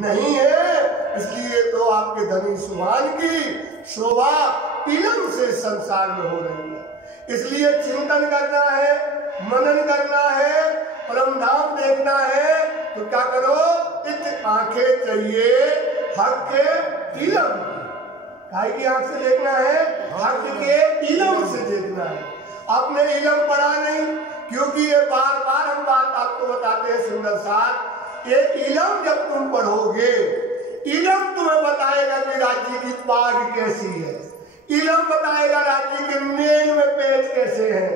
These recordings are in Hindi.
नहीं है। इसलिए तो आपके धनी सुभान की शोभा इलम से संसार में हो रही है। इसलिए चिंतन करना है, मनन करना है, परम धाम देखना है तो क्या करो, इत आंखें चाहिए हक के इलम की। काय की आंख से देखना है, हक के इलम से देखना है। आपने इलम पढ़ा नहीं, क्योंकि ये बार बार हम बात आपको बताते हैं सुंदर साथ, ये इलम जब तुम पढ़ोगे, इलम तुम्हें बताएगा कि राज्य की पाग कैसी है, इलम बताएगा राज्य के मेन में पेच कैसे है,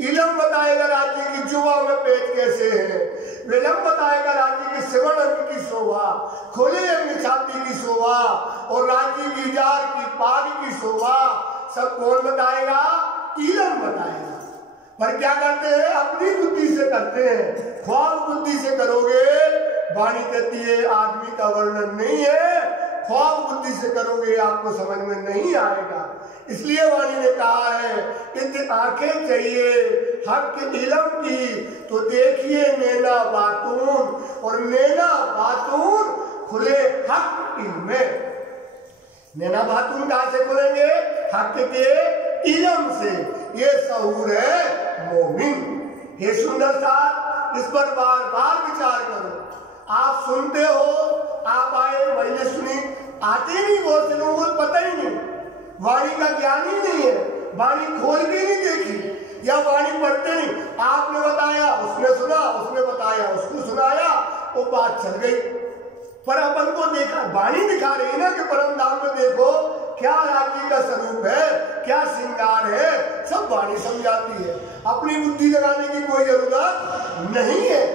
इलम बताएगा राज्य की जुआ में पेच कैसे है, इलम बताएगा राज्य की श्रवण अंग की शोभा, खोले अंग छाती की शोभा और राज्य की जार की पाग की शोभा सब कौन बताएगा, इलम बताएगा। पर क्या करते हैं, अपनी बुद्धि से करते हैं। ख्वाब बुद्धि से करोगे, वाणी कहती है आदमी का वर्णन नहीं है, ख्वाब बुद्धि से करोगे आपको समझ में नहीं आएगा। इसलिए वाणी ने कहा है कि आंखें चाहिए हक के इलम की, तो देखिए नैना बातून और नैना बातून खुले हक इल्म। नैना बातून कहां से खुलेंगे, हक के इलम से। ये सहूर है मोमिन। ये सुंदर साथ, इस पर बार बार विचार करो। आप सुनते हो, आप आए मैंने सुनी, आते नहीं, बहुत से लोगों को पता ही नहीं, वाणी का ज्ञान ही नहीं है, वाणी खोल के नहीं देखी या वाणी पढ़ते नहीं। आपने बताया, उसने सुना, उसने बताया, उसको सुनाया, वो बात चल गई। पर अपन को देखा, वाणी दिखा रही ना कि परम धाम में देखो क्या राज्य का स्वरूप है, क्या श्रृंगार है, सब वाणी समझाती है। अपनी बुद्धि लगाने की कोई जरूरत नहीं है,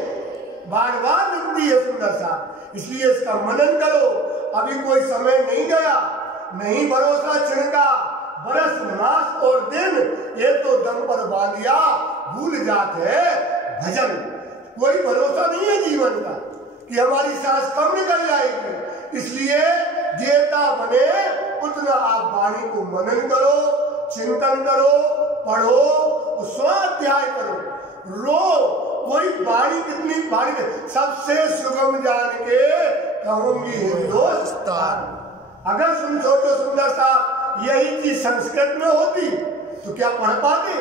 बार बार मिलती है सुंदर सा। इसलिए इसका मनन करो। अभी कोई समय नहीं गया, नहीं भरोसा छिड़का, बरस मास और दिन ये तो दम पर बांधिया, भूल जाते है भजन। कोई भरोसा नहीं है जीवन का कि हमारी सांस कब निकल जाएगी। इसलिए जेता बने उतना आप वाणी को मनन करो, चिंतन करो, पढ़ो, स्वाध्याय करो, रो। कोई वाणी कितनी वाणी, सबसे सुगम जान के कहूंगी हिंदुस्तान। अगर सुन सोचो सुंदर सा यही चीज संस्कृत में होती तो क्या पढ़ पाते।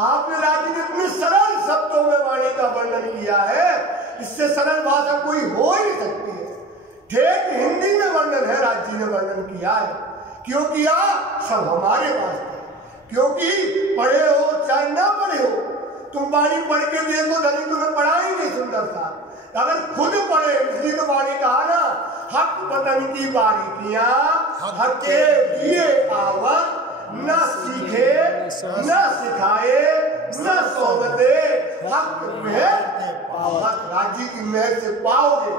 आपने राज्य ने इतने सरल शब्दों में वाणी का वर्णन किया है, इससे सरल भाषा कोई हो ही नहीं सकती है। ठीक हिंदी में वर्णन है, राज्य ने वर्णन किया है। क्यों किया, सब हमारे पास है। क्योंकि पढ़े हो चाहे ना पढ़े हो, तुम वाणी पढ़ के देखो, धनी तुम्हें पढ़ा ही नहीं सुंदर सा। अगर खुद पढ़े, इसलिए तो वाणी कहा ना, हक बदन की बारीकियां हक के दिए आवत, न सीखे न सिखाए न सोबते, हक मेहर पावत। राज्य की मेहर से पाओगे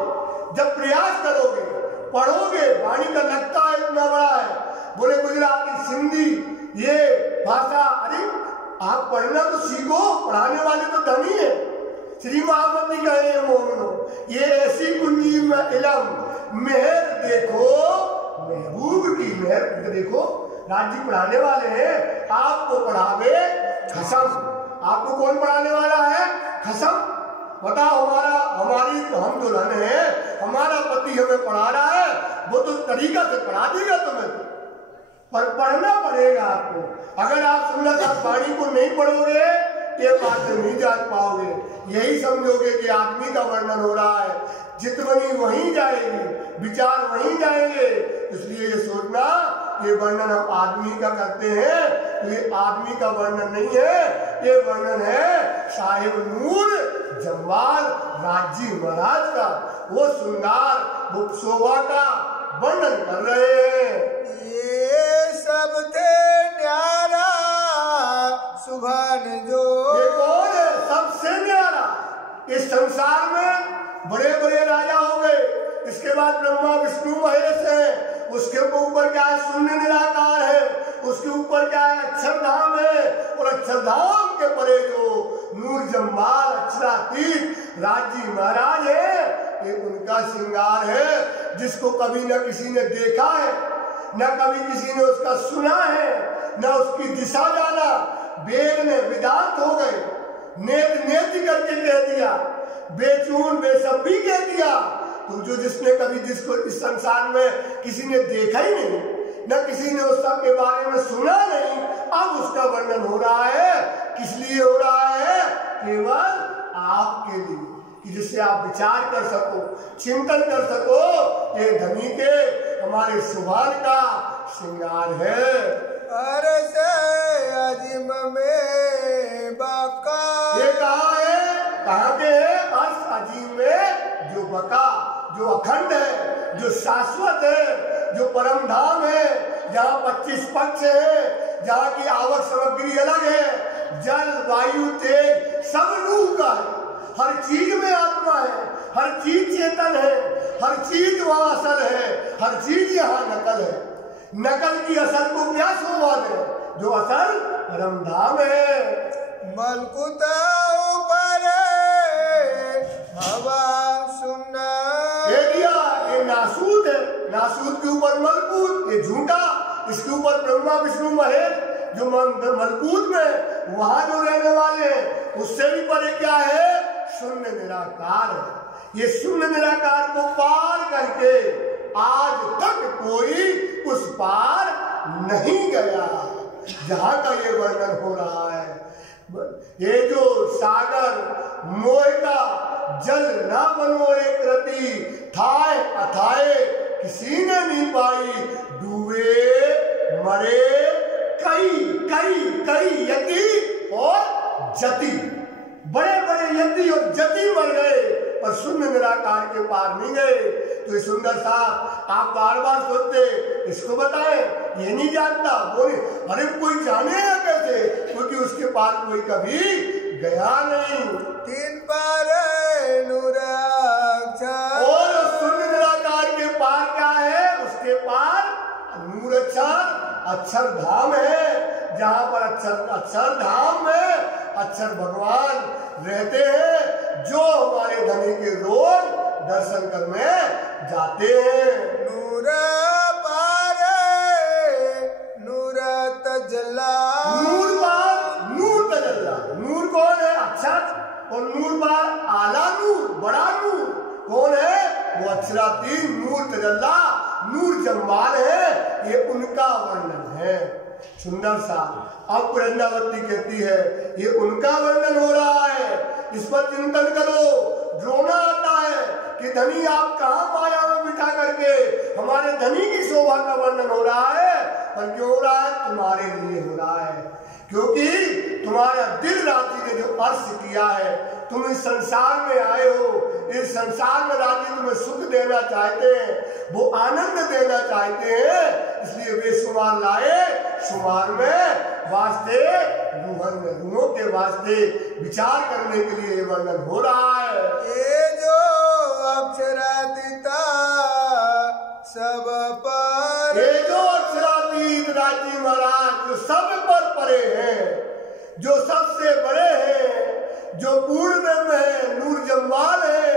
जब प्रयास करोगे, पढ़ोगे। वाणी का लगता है इतना बड़ा है, बोले गुजराती, सिंधी, ये भाषा, अरे आप पढ़ना तो सीखो, पढ़ाने वाले तो धनी है। श्री महामती कहे मोमनो, ये ऐसी कुंजी में इलम, मेहर देखो महबूब की मेहर देखो। राज्य पढ़ाने वाले हैं, आपको पढ़ावे खसम। आपको कौन पढ़ाने वाला है, खसम। बताओ, हमारी हम दुल्हन है, हमारा पति हमें पढ़ा रहा है, वो तो तरीका से पढ़ा देगा तुम्हें, पर पढ़ना पड़ेगा आपको। अगर आप सुंदर वाणी को नहीं पढ़ोगे, ये बात नहीं जान पाओगे। यही समझोगे कि आदमी का वर्णन हो रहा है, जितवनी वहीं जाएगी, विचार वहीं जाएंगे। इसलिए ये सोचना ये वर्णन हम आदमी का करते हैं, तो ये आदमी का वर्णन नहीं है, ये वर्णन है साहिब नूर जम्वाल राज्य महाराज का। वो श्रृंगार, वो शोभा का वर्णन कर रहे हैं। ये सब थे न्यारा सुभान जो, ये कौन है, सबसे न्यारा। इस संसार में बड़े बड़े राजा हो गए, इसके बाद ब्रह्मा विष्णु महेश है, उसके ऊपर क्या है, शून्य निराकार है, उसके ऊपर क्या है, अक्षरधाम है, और अक्षरधाम के परे जो नूर जम्बाल अक्षरातीत राज्य महाराज है, ये उनका श्रृंगार है, जिसको कभी न किसी ने देखा है, न कभी किसी ने उसका सुना है, न उसकी दिशा जाना। वेद ने विदात हो गए, नेत नेति करके कह दिया, बेचून बेसब्बी कह दिया, तो जो जिसने कभी जिसको इस संसार में किसी ने देखा ही नहीं, न किसी ने उस सब के बारे में सुना नहीं, अब उसका वर्णन हो रहा है। किस लिए हो रहा है? केवल आपके लिए, कि जिससे आप विचार कर सको, चिंतन कर सको। ये धनी के हमारे सुभान का श्रृंगार है। अरस अजीम में बका, ये कहा है, कहाँ के है? अर्श अजीम में जो बका, जो अखंड है, जो शाश्वत है, जो परम धाम है, जहाँ 25 पक्ष है, जहाँ की आवक सामग्री अलग है, जल वायु तेज सब रूह का है। हर चीज में आत्मा है, हर चीज चेतन है, हर चीज वहाँ असल है, हर चीज यहाँ नकल है। नकल की असल को क्या शोभा दे? जो असल परम धाम है। मलकुत ऊपर हवा सुनना, ये दिया, ये नासूद है, नासूद के ऊपर मलकूत, ये झूठा, इसके ऊपर ब्रह्मा विष्णु महेश। जो मलकूत में वहां जो रहने वाले हैं उससे भी परे क्या है? शून्य निराकार है। ये शून्य निराकार को पार करके आज तक कोई उस पार नहीं गया, जहां का ये वर्णन हो रहा है। ये जो सागर मोह का जल ना बनो रे कृति, थाए अथाए किसी ने नहीं पाई, डूबे मरे कई कई कई यति और जति। बड़े बड़े यति और जति मर गए पर शून्य निराकार के पार नहीं गए। तो ये सुंदर सा आप बार बार सोचते इसको बताएं, ये नहीं जानता, वो नहीं, अरे कोई जानेगा कैसे? क्योंकि उसके पार कोई कभी गया नहीं। तीन पार नूराक्षा, और शून्य निराकार के पार क्या है? उसके पार नूराक्षर अक्षर धाम है, जहाँ पर अक्षर धाम में अक्षर भगवान रहते हैं, जो हमारे धनी के रोज दर्शन करने जाते हैं। नूर पार नूर तजल्ला, नूर पार नूर तजल्ला। नूर कौन है? अक्षर। और नूर पार आला नूर, बड़ा नूर कौन है? वो अक्षरातीत नूर तजल्ला, नूर जम्बाल है। ये उनका वर्णन है सुंदर सा। अब वृंदावती कहती है ये उनका वर्णन हो रहा है, इस पर चिंतन करो। रोना आता है कि धनी आप कहाँ माया में बिठा करके हमारे धनी की शोभा का वर्णन हो रहा है। पर क्यों हो रहा है? तुम्हारे लिए हो रहा है, क्योंकि तुम्हारा दिल रात्रि ने जो अर्थ किया है, तुम इस संसार में आए हो, इस संसार में रात्रि तुम्हें सुख देना चाहते हैं, वो आनंद देना चाहते हैं, इसलिए वे शुमार लाए। शुमार में वास्ते रूहों के वास्ते विचार करने के लिए वर्णन हो रहा है। ये जो अक्षरातीता सब पर, ये जो अक्षरातीत राजी महाराज जो सब पर परे हैं, जो सबसे बड़े हैं, जो पूर्ण में है, नूर जम्बाल है,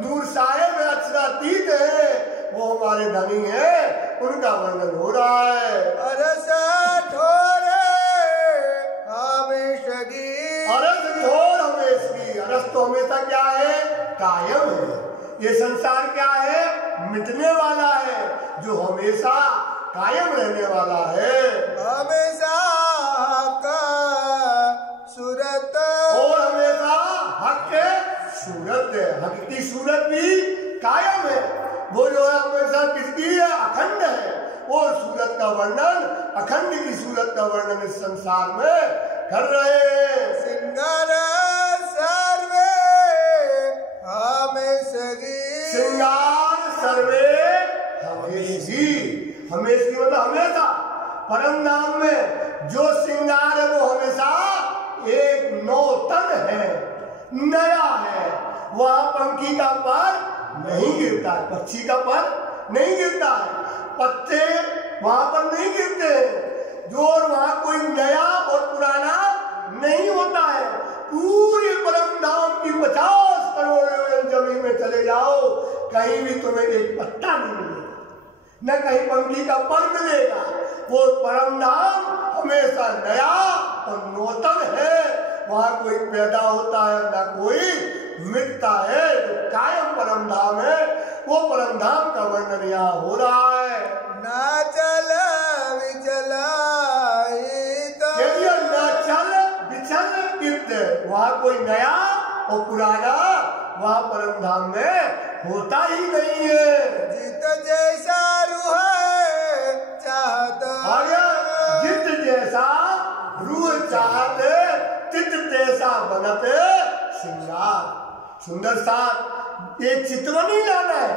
नूर साहेब अक्षरातीत है, वो हमारे धनी है, उनका वर्णन हो रहा है। अरस ठोरे हमेशगी, अरस ठोर हमेशगी। अरस तो हमेशा क्या है? कायम है। ये संसार क्या है? मिटने वाला है, जो हमेशा कायम रहने वाला है। हमेशा का सूरत, और हमेशा हक के सूरत है, हक की सूरत भी कायम है। वो जो है हमेशा किसकी है? अखंड है। वो सूरत का वर्णन, अखंड की सूरत का वर्णन इस संसार में कर रहे हैं। सिंगार सर्वे हमेशगी, श्रृंगार सर्वे हमेशी। हमेशी मतलब हमेशा। परम धाम में जो श्रृंगार है वो हमेशा एक नौतन है, नया है। वहां पंखी का पर नहीं गिरता है, पक्षी का पर नहीं गिरता है, पत्ते वहां पर नहीं गिरते हैं, जो वहां कोई नया और पुराना नहीं होता है। पूरे परम धाम की 50 करोड़ जमीन में चले जाओ, कहीं भी तुम्हें एक पत्ता नहीं मिलेगा, न कहीं पंखी का पर मिलेगा। वो परम धाम हमेशा नया और नूतन है, वहां कोई पैदा होता है ना कोई मिटता है। जो कायम परम धाम है वो परम धाम का वर्णन यहाँ हो रहा है। ना चल विचल न चल विचल इत, वहाँ कोई नया और पुराना वहाँ परम धाम में होता ही नहीं है। जित जैसा रूह चाहत, जित जैसा रूह चाहत चित तैसा बनत श्रृंगार। सुंदर साथ ये चितवनी लाना है।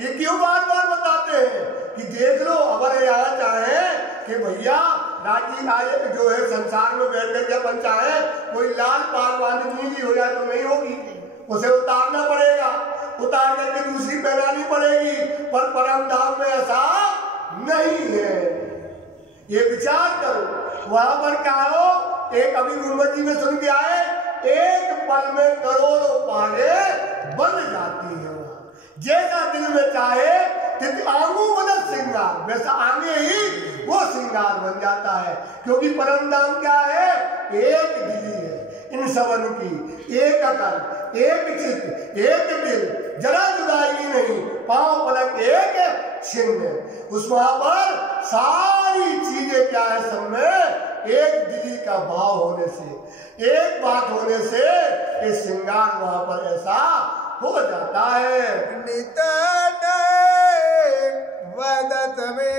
ये क्यों बार बार बताते हैं कि देख लो, अगर यहाँ चाहे कि भैया राजी आज जो है संसार में बैठ कर जब बन चाहे कोई लाल पागवान नीली हो जाए तो नहीं होगी, उसे उतारना पड़ेगा, उतार करके दूसरी पहनानी पड़ेगी। पर परम धाम में ऐसा नहीं है। ये विचार करो, वहां पर क्या हो, एक अभी गुरुमत जी में सुन के आए, एक पल में करोड़ों पागे बन जाती है। जैसा दिल में चाहे आंगू बदल श्रृंगार, वैसा आगे ही वो श्रृंगार बन जाता है। क्योंकि परम धाम क्या है, एक दिली है इन सबन की, एक अकल, एक चित्त, एक दिल, जरा जुदाई नहीं, पांव पलक एक छिन्न। उस वहां पर सारी चीजें क्या है, सब में एक दिली का भाव होने से, एक बात होने से ये श्रृंगार वहां पर ऐसा हो जाता है। नित नए वदत में,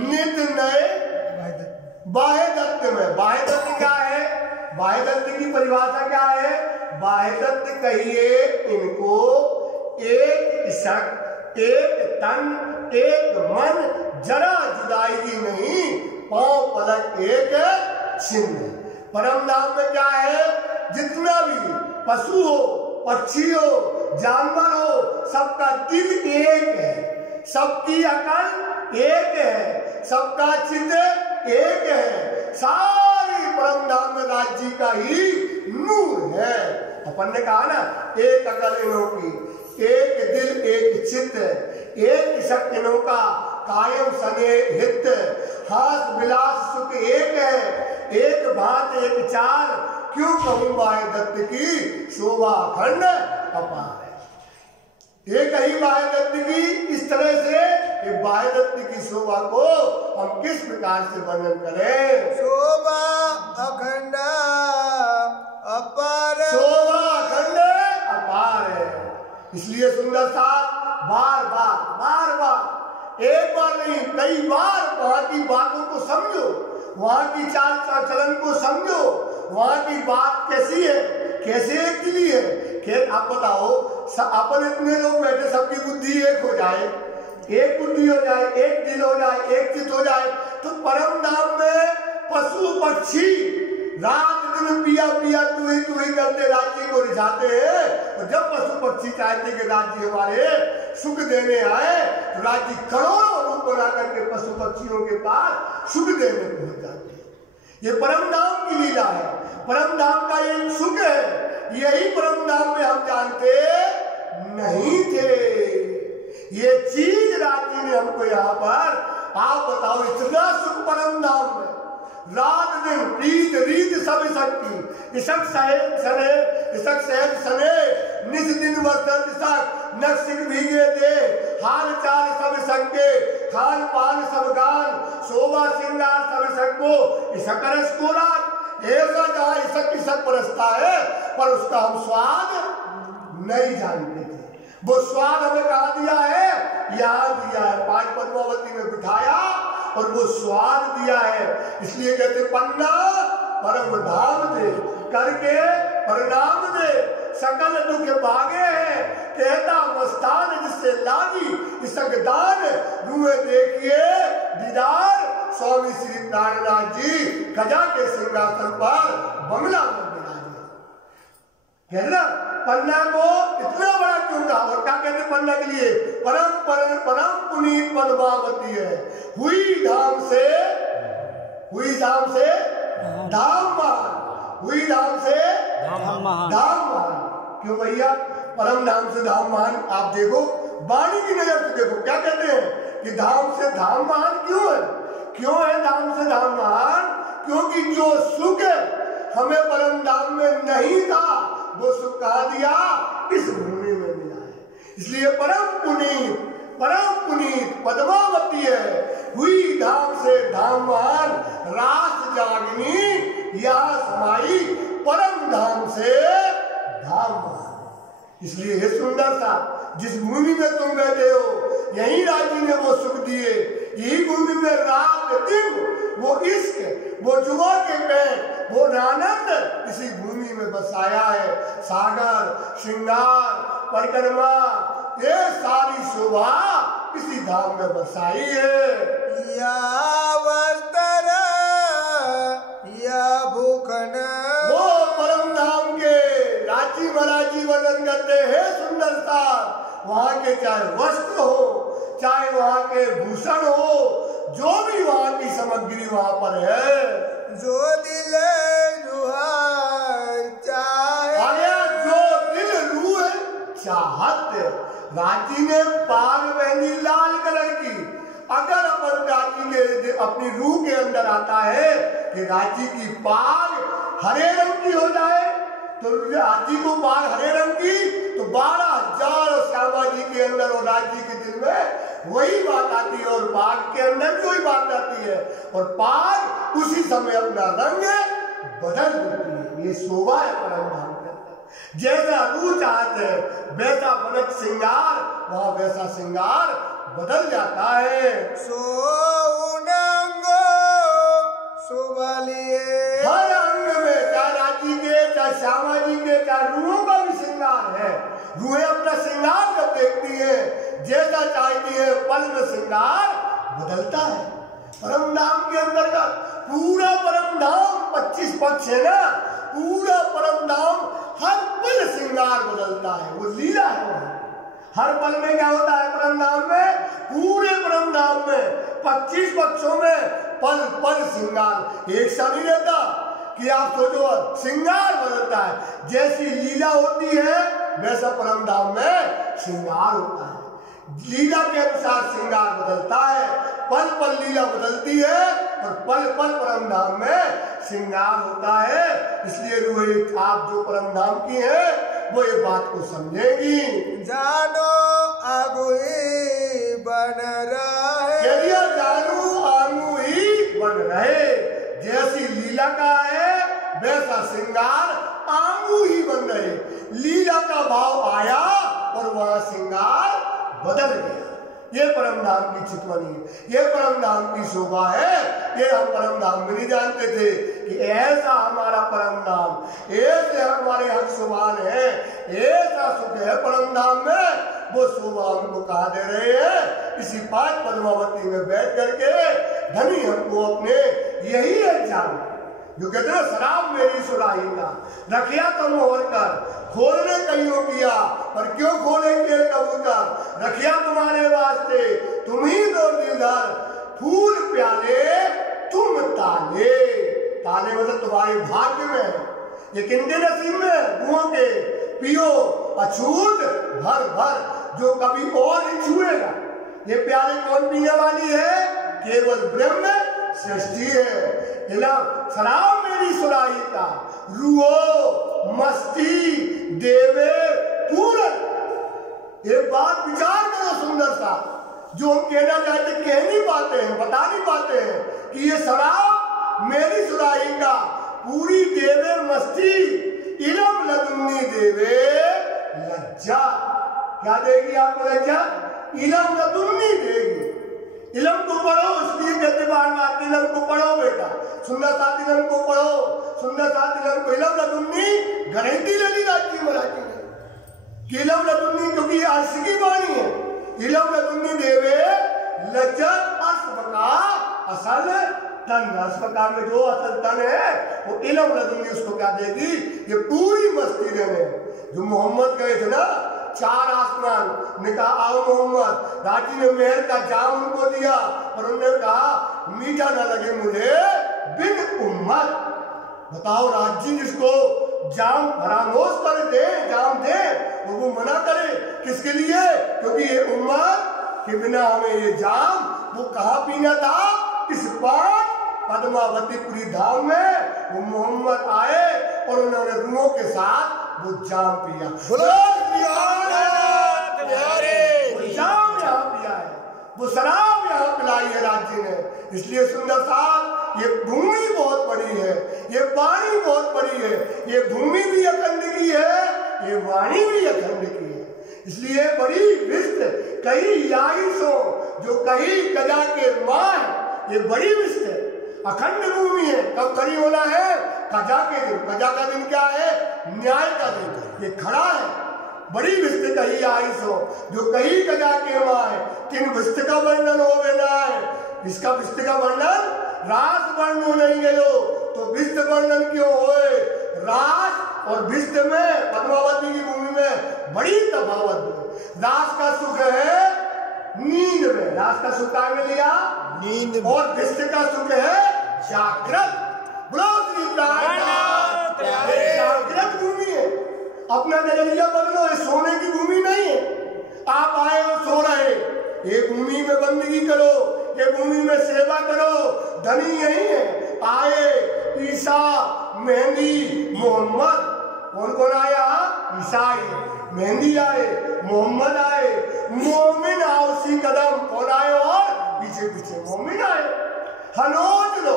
नित नए बाह्य दत्त में। बाह्य दत्त क्या है, बाह्य दत्त की परिभाषा क्या है, बाह्य दत्त कहिए इनको एक शक, एक तन, एक मन, जरा जुदाई नहीं, पांव पलक एक छिन्न। परम धाम में क्या है, जितना भी पशु हो, पक्षी हो, जानवर हो, सबका दिल एक है, सबकी अकल एक है, सबका चित्त एक है, सारी परम धाम में राज्य का ही नूर है। अपन ने कहा ना, एक अकल इन्हों की, एक दिल एक चित्त, एक शक इन्हों का, कायम सने हित, हास विलास सुख एक है, एक भात एक चार, क्यों कहूं बाह्य दत्त की शोभा अखंड अपार है। एक ही बाह्य दत्त की इस तरह से बाह्य दत्त की शोभा को हम किस प्रकार से वर्णन करें, शोभा अखंड अपार, शोभा अखंड अपार है। इसलिए सुंदर सा बार बार बार बार, एक बार नहीं कई बार वहां की बातों को समझो, वहां की चाल चलन को समझो, वहां की बात कैसी है, कैसे एक दिली है। खेल आप बताओ, अपन इतने लोग बैठे, सबकी बुद्धि एक हो जाए, एक बुद्धि हो जाए, एक दिल हो जाए, एक चित्त हो जाए, तो परम धाम में पशु पक्षी रात दिन पिया पिया तू ही करते राज्य को रिझाते हैं। और जब पशु पक्षी चाहते कि राज्य हमारे सुख देने आए, तो राज्य करोड़ों रूप बना करके पशु पक्षियों के पास सुख देने पहुंच जाते हैं। ये परम धाम की लीला है, परम धाम का ये सुख है। यही परम धाम में हम जानते नहीं थे। ये चीज राज्य ने हमको यहाँ पर, आप बताओ, इतना सुख परम धाम में, रात दिन प्रीत रीत सब शक्ति, इसक सहेब सने, इसक सहेब सने, निज दिन वर्तन इसक, नक्सिक भीगे दे, हाल चाल सब सके, खान पान सब गान, शोभा श्रृंगार सब सको, इसक रस को रात, ऐसा जहाँ इसक इसक परसता है, पर उसका हम स्वाद नहीं जानते थे। वो स्वाद हमें कहा दिया है, यहाँ दिया है, पांच पद्मावती में बिठाया और वो स्वाद दिया है। इसलिए कहते पन्ना परम धाम दे, करके प्रणाम दे, सकल दुख भागे हैं, कहता मस्तान जिससे लागी इसक दान, रुए देखिए दीदार स्वामी श्री प्राणनाथ जी गजा के सिंहासन पर बंगला में विराजे। कहना पन्ना को इतना बड़ा क्यों कहा, और क्या कहते पन्ना के लिए, परम परम परम पुनीत पद्मावती है, हुई धाम से धाम मान, हुई धाम से धाम मान। क्यों भैया, परम धाम से धाम मान। आप देखो वाणी की नजर से देखो, क्या कहते हैं कि धाम से धाम मान क्यों है, क्यों है धाम से धाम मान, क्योंकि जो सुख हमें परम धाम में नहीं था, वो सुख कहा दिया इस भूमि में मिला है। इसलिए परम पुनीत पद्मावती है, हुई धाम से धामवान रास जागनी, या समाई परम धाम से धामवान। इसलिए हे सुंदर सा, जिस भूमि में तुम बैठे हो, यही राजी ने वो सुख दिए, यही भूमि में रात दिन वो इश्क, वो जुआ के पैर, वो आनंद इसी भूमि में बसाया है। सागर श्रृंगार परिक्रमा ये सारी शोभा इसी धाम में बसाई है। या वस्त्र या भूखन, वो परम धाम के रांची महाराजी वर्णन करते हैं सुंदरता। वहाँ के चाहे वस्त्र हो, चाहे वहाँ के भूषण हो, जो भी वहाँ की सामग्री वहाँ पर है, जो दिल रुहाए चाहे, जो दिल रूह चाहत। रांची ने पाग पहनी लाल कलर की। अगर अपन रांची के अपनी रूह के अंदर आता है कि रांची की पाग हरे रंग की हो जाए, तो रांची को पाग हरे रंग की, तो 12,000 श्यामा जी के अंदर और रांची के दिल में वही बात आती है, और पाग के अंदर भी वही बात आती है, और पाग उसी समय अपना रंग बदल देती है। ये शोभा है परम धाम के अंदर। जैसा रूह चाहते है वैसा बनत श्रृंगार, वहां वैसा श्रृंगार बदल जाता है। सो उनंगो सुबलिए, हर अंग में, चाहे रांची के, चाहे श्यामा जी के, चाहे रूहों का भी श्रृंगार है। रूहें अपना श्रृंगार जब देखती है, जैसा चाहती है, पल में श्रृंगार बदलता है। परम धाम के अंतर्गत पूरा परम धाम 25 पक्ष है ना, पूरा परम धाम हर पल श्रृंगार बदलता है। वो लीला है वहां। हर पल में क्या होता है परम धाम में? पूरे परम धाम में 25 पक्षों में पल पल श्रृंगार। एक सा नहीं रहता कि आप सोचो श्रृंगार बदलता है। जैसी लीला होती है वैसा परम धाम में श्रृंगार होता है। लीला के अनुसार श्रृंगार बदलता है, पल पल लीला बदलती है, और पल पल परम धाम में श्रृंगार होता है। इसलिए रूह आप जो परम धाम की है वो ये बात को समझेगी। जानो आगुई बन रहे, जानू आगू ही बन रहे। जैसी लीला का है वैसा श्रृंगार आगू ही बन रहे। लीला का भाव आया और वह श्रृंगार बदल गया। ये परम धाम की चितवनी है, ये परम धाम की शोभा है। ये हम परम धाम में नहीं जानते थे कि ऐसा हमारा परम धाम, ऐसे हमारे हक सुभान है, ऐसा सुख है परम धाम में। वो शोभा हमको कहा दे रहे हैं इसी पांच पद्मावती में बैठ करके। धनी हमको अपने यही एग्जाम जो कहते हैं शराब मेरी सुराही का रखिया तो मोहर कर, खोलने कईयों किया पर क्यों खोले के कबूतर। रखिया तुम्हारे वास्ते तुम ही दो दिलदार, फूल प्याले तुम ताले। ताले मतलब तुम्हारे भाग्य में, ये किनके नसीब में? गुओं के। पियो अछूत भर भर, जो कभी और नहीं छुएगा। ये प्याले कौन पीने वाली है? केवल ब्रह्म सृष्टि है। शराब मेरी सुराही का, रूहो मस्ती देवे पूरन। एक बात विचार करो सुंदर सा, जो हम कहना चाहते कह नहीं पाते हैं, बता नहीं पाते हैं कि ये शराब मेरी सुराही का पूरी देवे मस्ती, इलम लदुन्नी देवे लज्जा। क्या देगी आपको लज्जा? इलम लदुन्नी देगी। इलम को पढ़ो, इसलिए कहते बार बार इलम को पढ़ो बेटा। सुंदर साथ इलम को पढ़ो, सुंदर साथ इलम को। इलम लदुन्नी गारंटी ले ली जाती है मराठी में कि इलम लदुन्नी, क्योंकि अर्श की वाणी है। इलम लदुन्नी देवे लज्जत अस्पका असल तन। अस्पका में जो असल तन है वो इलम लदुन्नी उसको क्या देगी? ये पूरी मस्ती देने। जो मोहम्मद गए थे ना 4 आसमान, ने कहा आओ मोहम्मद। रांची ने महल का जाम उनको दिया और उन्होंने कहा मीठा न लगे मुझे बिन उम्मत। बताओ रांची जिसको जाम फरामोश कर दे, जाम दे, वो मना करे किसके लिए? क्योंकि ये उम्मत के बिना हमें ये जाम वो कहाँ पीना था? इस बात पद्मावतीपुरी धाम में वो मोहम्मद आए और उन्होंने रूहों के साथ वो जाम पिया। वो जाम यहाँ पिया है, वो शराब यहाँ पिलाई है राज्य ने। इसलिए सुंदर साहब, ये भूमि बहुत बड़ी है, ये वाणी बहुत बड़ी है, ये भूमि भी अखंड की है, ये वाणी भी अखंड की है। इसलिए बड़ी विस्त कई याईसो जो कई गजा के मां, ये बड़ी विस्त है, अखंड भूमि है। कब खड़ी होना है? गजा के दिन। गजा का दिन क्या है? न्याय का दिन। ये खड़ा है। बड़ी विस्त कही आईसो जो कई गजा के मां है, किन विस्त का वर्णन हो गया है। इसका विस्त का वर्णन रास वर्णन नहीं गयो तो विस्त वर्णन क्यों होए? रास और विस्त में, पद्मावती की भूमि में बड़ी तफावत है। रास का सुख है नींद में, रास का सुख कहाँ में लिया? नींद में। और विस्त का सुख है जागृत। जागृत भूमि है। अपना नजरिया बदलो, ये सोने की भूमि नहीं है। आप आए और सो रहे, ये भूमि में बंदगी करो, ये भूमि में सेवा करो, धनी यही है। आए ईसा, मेहंदी, मोहम्मद, कौन कौन आया? ईसाई, मेहंदी आए, मोहम्मद आए, मोमिन आओ सी कदम, कौन आए? और पीछे पीछे मोमिन आए। हनोज लो,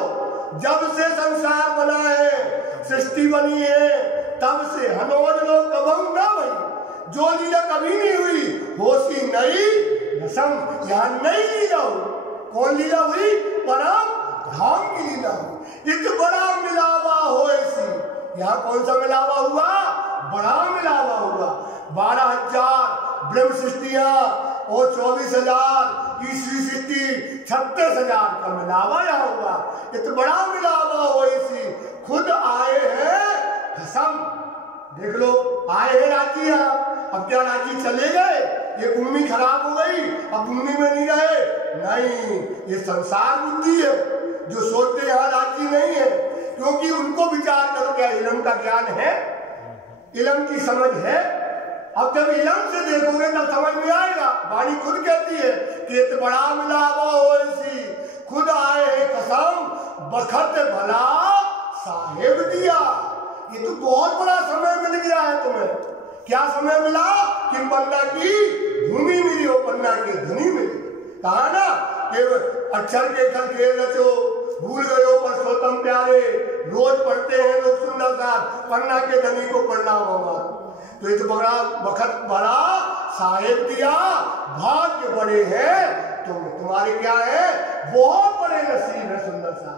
जब से संसार बना है, सृष्टि बनी है, तब से हनोज लो कबहू ना हुई, जो लीला कभी नहीं हुई, होशी नई रसम, यहाँ नई लीला हुई। कौन लीला हुई? परम धाम की लीला हुई। एक बड़ा मिलावा हो ऐसी, यहाँ कौन सा मिलावा हुआ? बड़ा मिलावा हुआ। 12,000 ब्रह्म सृष्टियां और 24,000 ईश्वरी सृष्टि, 36,000 का मिलावा यहाँ हुआ। एक बड़ा मिलावा हो ऐसी, खुद आए हैं कसम। देख लो, आए हैं राजी यहाँ। अब क्या राजी चले गए? ये भूमि खराब हो गई, अब भूमि में नहीं रहे? नहीं, ये संसार बुद्धि है जो सोचते यहाँ राजी नहीं है। क्योंकि उनको विचार करो, क्या इलम का ज्ञान है? इलम की समझ है? अब जब इलम से देखोगे तब समझ में आएगा। वाणी खुद कहती है कि एक बड़ा मिलावा हो ऐसी, खुद आए हैं कसम, बखत भला साहेब दिया। ये तो बहुत बड़ा समय मिल गया है तुम्हें। क्या समय मिला? कि पन्ना की भूमि मिली हो, पन्ना के धनी मिली। कहा ना कि अक्षर के खल खेल रचो, भूल गए हो परसोत्तम प्यारे, रोज पढ़ते हैं लोग सुंदर सा, पन्ना के धनी को प्रणाम होगा। तो ये तो बड़ा वक्त बड़ा साहेब दिया, भाग्य बड़े हैं तुम्हारे क्या है? बहुत बड़े नसीब है सुंदर सा,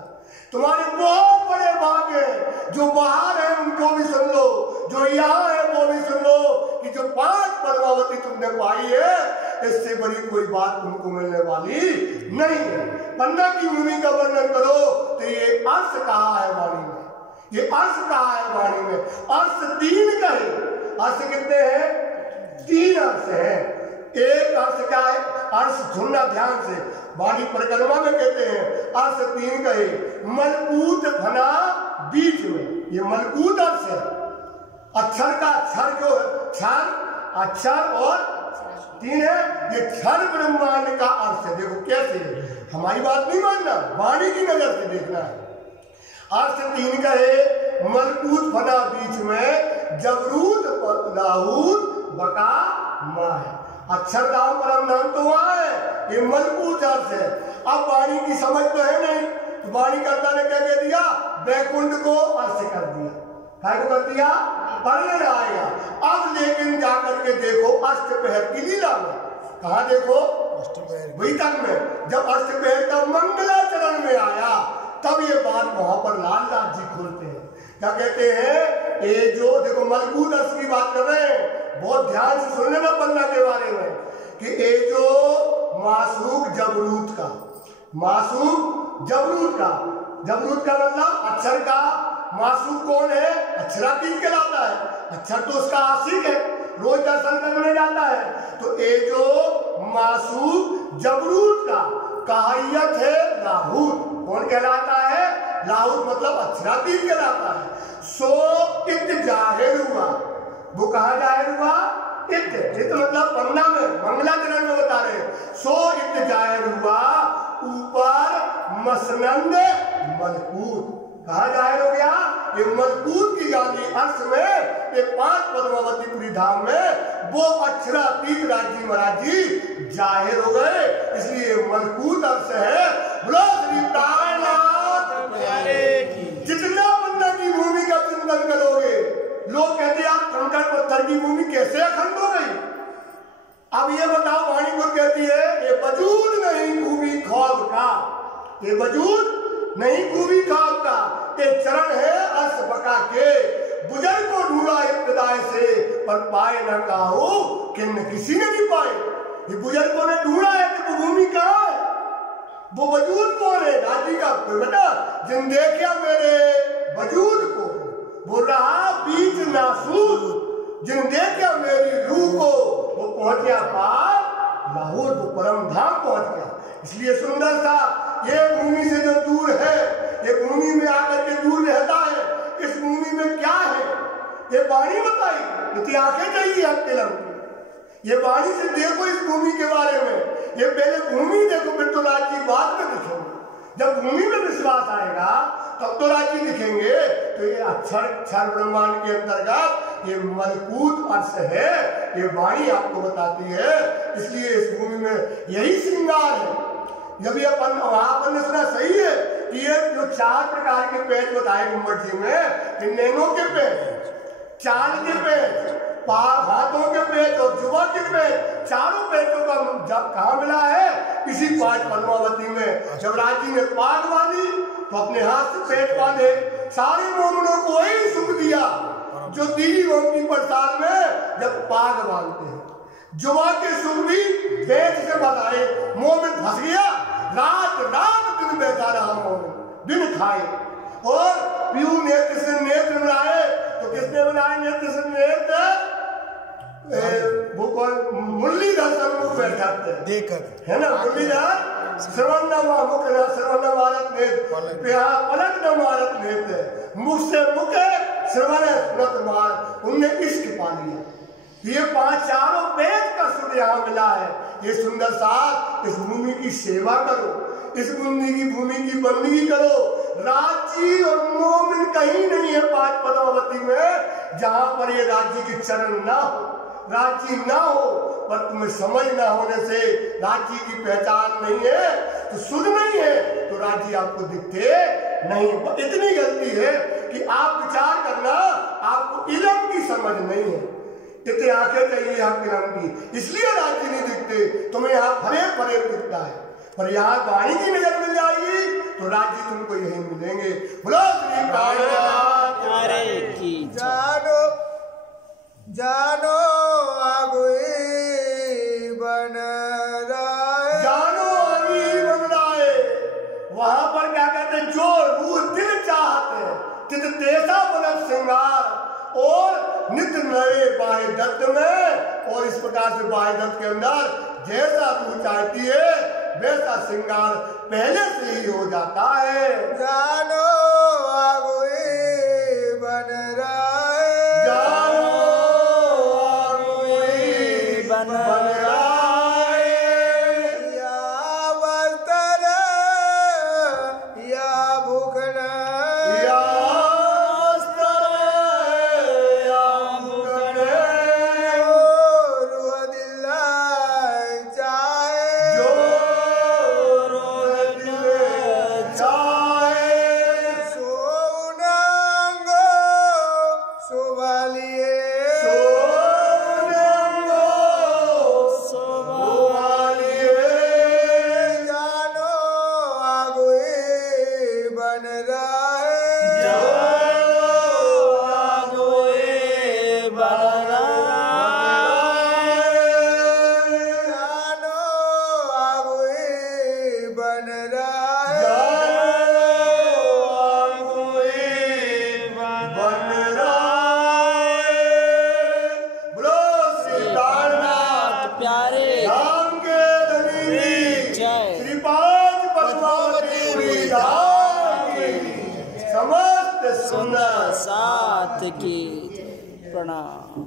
तुम्हारे बहुत बड़े भाग्य है। जो बाहर है उनको भी सुन लो, जो यहाँ है वो भी सुन लो कि जो 5 पद्मावती तुमने पाई है, इससे बड़ी कोई बात तुमको मिलने वाली नहीं है। पन्ना की भूमि का वर्णन करो तो ये अर्थ कहा है वाणी में, ये अर्थ कहा है वाणी में। अर्थ 3 का है। अर्थ कितने हैं? 3 अर्थ है। एक अर्थ क्या है? अर्थ सुनना ध्यान से, वाणी परिक्रमा में कहते हैं अर्थ 3 कहे। मलकूत फना बीच में, ये मलकूत अर्थ है। अक्षर का अक्षर जो है, क्षर अक्षर और 3 है, ये क्षर ब्रह्मांड का अर्थ है। देखो कैसे है, हमारी बात नहीं मानना, वाणी की नजर से देखना है। अर्थ 3 कहे, मलकूत फना बीच में, जबरूत लाहूत बका मां है। अक्षरधाम परम धाम तो वहां है, ये मलकूत अर्थ है। अब वाणी की समझ तो है नहीं, तो वाणी कर्ता ने क्या कह दिया? वैकुंठ को अर्थ कर दिया। क्या को कर दिया? पढ़ने आएगा। अब लेकिन जाकर के देखो अष्टपहर की लीला में, कहा देखो? वही तक में जब अष्टपहर का मंगलाचरण में आया, तब ये बात वहां पर लालदास जी खोलते हैं। क्या कहते हैं? ये जो देखो मलकूत अर्थ की बात कर रहे हैं, बहुत ध्यान से सुन लेना पन्ना के बारे में, कि ये जो मासूक जबरूत का, मासूक जबरूत का, जबरूत का मतलब अक्षर का, मासूक कौन है? अक्षरातीत कहलाता है। अक्षर तो उसका आशिक है, रोज दर्शन करने जाता है। तो ये जो मासूक जबरूत का काहियत है लाहूत, कौन कहलाता है? लाहूत मतलब अक्षरातीत कहलाता है। सो इत जाहिर हुआ, वो कहा जाहिर हुआ? इत मतलब पन्ना में मंगलाचरण में बता रहे। सो इत जाहिर हुआ ऊपर मसनंद मलकूत, कहा जाहिर हो गया ये मजबूत की जाली अर्थ में ये 5 पद्मावतीपुरी धाम में वो अक्षरातीत राज्य महाराज जी जाहिर हो गए, इसलिए मजबूत अर्थ है। बोलो श्री प्राणनाथ प्यारे की। जितना बंदा की भूमि का चिंतन करोगे, लोग कहते हैं आप कंकड़ पत्थर की भूमि कैसे अखंड हो गई। अब ये बताओ, वाणी को कहती है ये वजूद नहीं खूबी ख्वाब का, ये वजूद नहीं खूबी ख्वाब का, ये चरण है अर्श बका के। बुजुर्ग को ढूंढा इब्तिदाए से पर पाए न काहू किन्न किसी ने नहीं पाए। ये बुजुर्गों ने ढूंढा है कि वो भूमि कहाँ है, वो वजूद कौन है। दादी का बेटा जिन देखा मेरे वजूद को, बोल रहा बीच नासूद, जिन देखा मेरी रूह को, वो पहुंच गया पार लाहौर, वो परम धाम पहुंच गया। इसलिए सुंदर सा ये भूमि से जो दूर है, ये भूमि में आकर के दूर रहता है, इस भूमि में क्या है ये वाणी बताई, इतनी आंखें चाहिए आपके लंबी। ये वाणी से देखो इस भूमि के बारे में, ये पहले भूमि देखो फिर तो राज्य बाद में दिखेंगे। जब भूमि में विश्वास आएगा तब तो राज्य दिखेंगे। तो ये अक्षर ब्रह्मांड के अंतर्गत ये मलकूत अर्थ है, ये वाणी आपको बताती है। इसलिए इस भूमि में यही श्रृंगार है। जब ये अपन ने सुना सही है कि ये जो 4 प्रकार के पेच बताए गुम्बद जी में, नैनों के पेच, चाल के पेच, हाथों के पेच और जुबा के पेच, चारों पेचों का जब कहा मिला है इसी 5 पद्मावती में। जब राजी ने पाग बांधी तो अपने हाथ से पेट बांधे, सारे मोमनों को वही सुख दिया जो दीदी गोमती प्रसाद में जब पाग बांधते हैं। जुबा के सुख भी पेट से बताए, मोमिन फंस गया, रात रात दिन बैठा रहा मोमिन, दिन खाए। और पीऊ नेत्र से नेत्र मिलाए, तो किसने मिलाए नेत्र से नेत्र, वो कौन मुरलीधर सन्मुख बैठाते हैं देखकर, है ना, मुरलीधर श्रवण न मुख न श्रवण न मारत नेत्र, पलक न मारत नेत्र, मुख से मुख श्रवण सुनत मार, उनने इश्क पा लिया। ये 5 चारों वेद का सुख यहाँ मिला है। ये सुंदर साथ इस भूमि की सेवा करो, इस भूमि की बंदगी करो। राज्य और मोमिन कहीं नहीं है 5 पद्मावती में जहां पर ये राज्य के चरण ना हो, राज्य ना हो, पर तुम्हें समझ ना होने से राज्य की पहचान नहीं है, तो सुध नहीं है, तो राज्य आपको दिखते नहीं। इतनी गलती है कि आप विचार करना, आपको इल्म की समझ नहीं है, इतनी आंखें चाहिए आपके नाम की, इसलिए राज्य नहीं दिखते। तुम्हें यहाँ फरे फरे दिखता है, पर यहाँ वाणी की नजर मिल जाएगी तो राज्य तुमको यही मिलेंगे। बोलो श्री प्यारे की। जानो जानो आगुई बन रहा, जानो आगुई बन रहा है। वहां पर क्या कहते हैं, जो रूह दिल चाहते हैं तित तेसा बनत श्रृंगार, और नित्य नए बाह्य दत्त में, और इस प्रकार से बाह्य दत्त के अंदर जैसा रूह चाहती है वैसा श्रृंगार पहले से ही हो जाता है। जानो आगुई बन रहा है, जानो आगुई बन रहा है, या बस्तर या भूखना, सुंदर साथ की प्रणाम।